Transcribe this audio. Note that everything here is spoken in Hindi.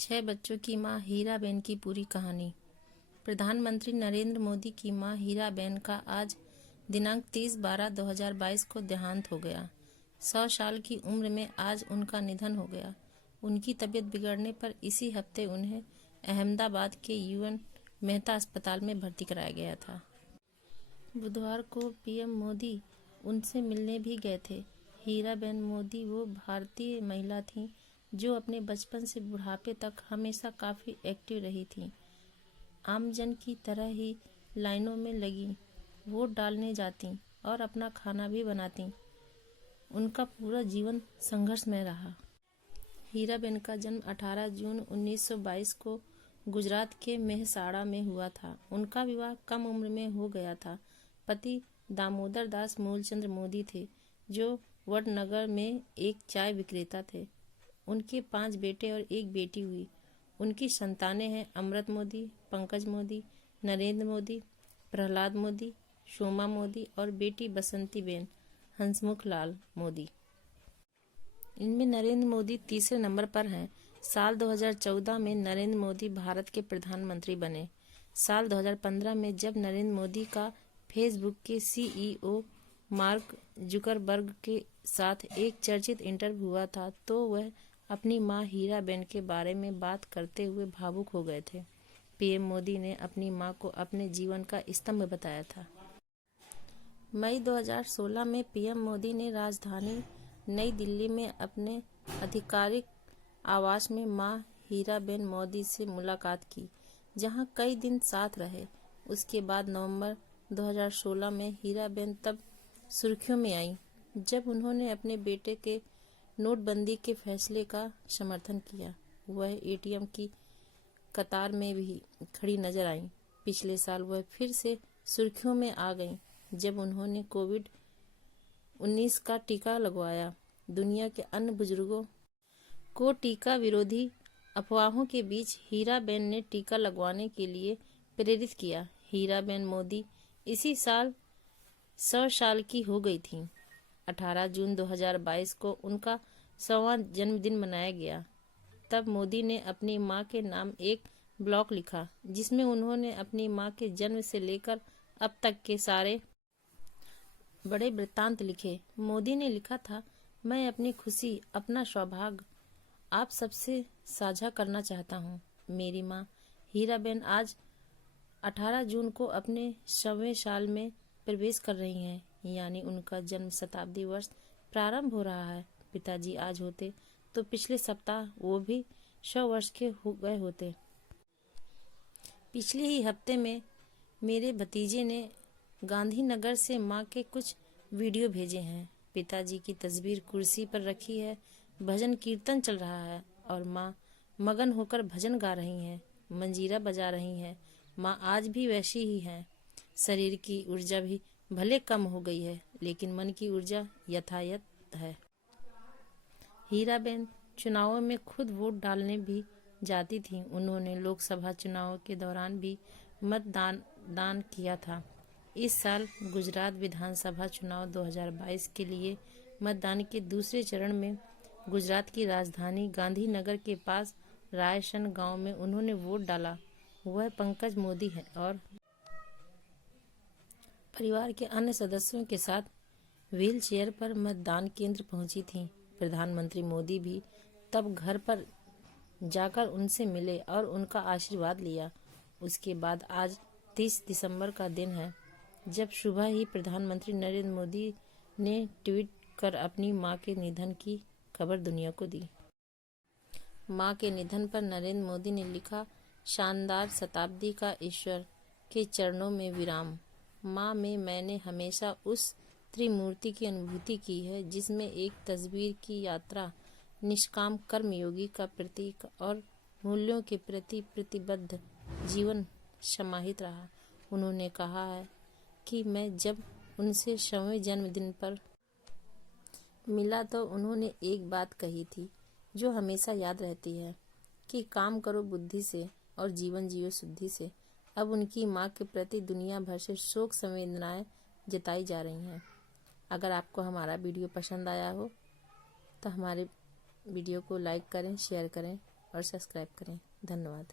6 बच्चों की मां हीराबेन की पूरी कहानी। प्रधानमंत्री नरेंद्र मोदी की मां हीराबेन का आज दिनांक 30/12/2022 को देहांत हो गया। 100 साल की उम्र में आज उनका निधन हो गया। उनकी तबीयत बिगड़ने पर इसी हफ्ते उन्हें अहमदाबाद के यूएन मेहता अस्पताल में भर्ती कराया गया था। बुधवार को पीएम मोदी उनसे मिलने भी गए थे। हीराबेन मोदी वो भारतीय महिला थीं जो अपने बचपन से बुढ़ापे तक हमेशा काफ़ी एक्टिव रही थीं। आमजन की तरह ही लाइनों में लगी, वोट डालने जाती और अपना खाना भी बनाती। उनका पूरा जीवन संघर्षमय रहा। हीराबेन का जन्म 18 जून 1922 को गुजरात के मेहसाणा में हुआ था। उनका विवाह कम उम्र में हो गया था। पति दामोदर दास मूलचंद्र मोदी थे, जो वडनगर में एक चाय विक्रेता थे। उनके 5 बेटे और 1 बेटी हुई। उनकी संतानें हैं अमृत मोदी, पंकज मोदी, नरेंद्र मोदी, प्रहलाद मोदी, शोमा मोदी और बेटी बसंतीबेन हंसमुख लाल मोदी। इनमें नरेंद्र मोदी तीसरे नंबर पर हैं। साल 2014 में नरेंद्र मोदी भारत के प्रधानमंत्री बने। साल 2015 में जब नरेंद्र मोदी का फेसबुक के सीईओ मार्क जुकरबर्ग के साथ एक चर्चित इंटरव्यू हुआ था, तो वह अपनी मां हीराबेन के बारे में बात करते हुए भावुक हो गए थे। पीएम मोदी ने अपनी मां को अपने जीवन का स्तंभ बताया था। मई 2016 में पीएम मोदी ने राजधानी नई दिल्ली में अपने आधिकारिक आवास में मां हीराबेन मोदी से मुलाकात की, जहां कई दिन साथ रहे। उसके बाद नवंबर 2016 में हीराबेन तब सुर्खियों में आई जब उन्होंने अपने बेटे के नोटबंदी के फैसले का समर्थन किया। वह एटीएम की कतार में भी खड़ी नजर आईं। पिछले साल वह फिर से सुर्खियों में आ गईं जब उन्होंने कोविड-19 का टीका लगवाया। दुनिया के अन्य बुजुर्गों को टीका विरोधी अफवाहों के बीच हीराबेन ने टीका लगवाने के लिए प्रेरित किया। हीराबेन मोदी इसी साल 100 साल की हो गई थीं। 18 जून 2022 को उनका 100वां जन्मदिन मनाया गया। तब मोदी ने अपनी मां के नाम एक ब्लॉग लिखा, जिसमें उन्होंने अपनी मां के जन्म से लेकर अब तक के सारे बड़े वृत्तांत लिखे। मोदी ने लिखा था, मैं अपनी खुशी, अपना सौभाग्य आप सबसे साझा करना चाहता हूँ। मेरी माँ हीराबेन आज 18 जून को अपने 100वें साल में प्रवेश कर रही हैं, यानी उनका जन्म शताब्दी वर्ष प्रारंभ हो रहा है। पिताजी आज होते तो पिछले सप्ताह वो भी 100 वर्ष के हो गए होते। पिछले ही हफ्ते में मेरे भतीजे ने गांधीनगर से माँ के कुछ वीडियो भेजे हैं। पिताजी की तस्वीर कुर्सी पर रखी है, भजन कीर्तन चल रहा है और माँ मगन होकर भजन गा रही हैं, मंजीरा बजा रही हैं। माँ आज भी वैसी ही हैं। शरीर की ऊर्जा भी भले कम हो गई है, लेकिन मन की ऊर्जा यथायथ है। हीराबेन चुनावों में खुद वोट डालने भी जाती थीं। उन्होंने लोकसभा चुनाव के दौरान भी मतदान किया था। इस साल गुजरात विधानसभा चुनाव 2022 के लिए मतदान के दूसरे चरण में गुजरात की राजधानी गांधीनगर के पास रायसन गांव में उन्होंने वोट डाला। वह पंकज मोदी हैं और परिवार के अन्य सदस्यों के साथ व्हील चेयर पर मतदान केंद्र पहुंची थीं। प्रधानमंत्री मोदी भी तब घर पर जाकर उनसे मिले और उनका आशीर्वाद लिया। उसके बाद आज 30 दिसंबर का दिन है, जब सुबह ही प्रधानमंत्री नरेंद्र मोदी ने ट्वीट कर अपनी मां के निधन की खबर दुनिया को दी। मां के निधन पर नरेंद्र मोदी ने लिखा, शानदार शताब्दी का ईश्वर के चरणों में विराम। मां में मैंने हमेशा उस त्रिमूर्ति की अनुभूति की है, जिसमें एक तस्वीर की यात्रा, निष्काम कर्मयोगी का प्रतीक और मूल्यों के प्रति प्रतिबद्ध जीवन समाहित रहा। उन्होंने कहा है कि मैं जब उनसे 100वें जन्मदिन पर मिला तो उन्होंने एक बात कही थी जो हमेशा याद रहती है कि काम करो बुद्धि से और जीवन जियो शुद्धि से। अब उनकी मां के प्रति दुनिया भर से शोक संवेदनाएं जताई जा रही हैं। अगर आपको हमारा वीडियो पसंद आया हो तो हमारे वीडियो को लाइक करें, शेयर करें और सब्सक्राइब करें। धन्यवाद।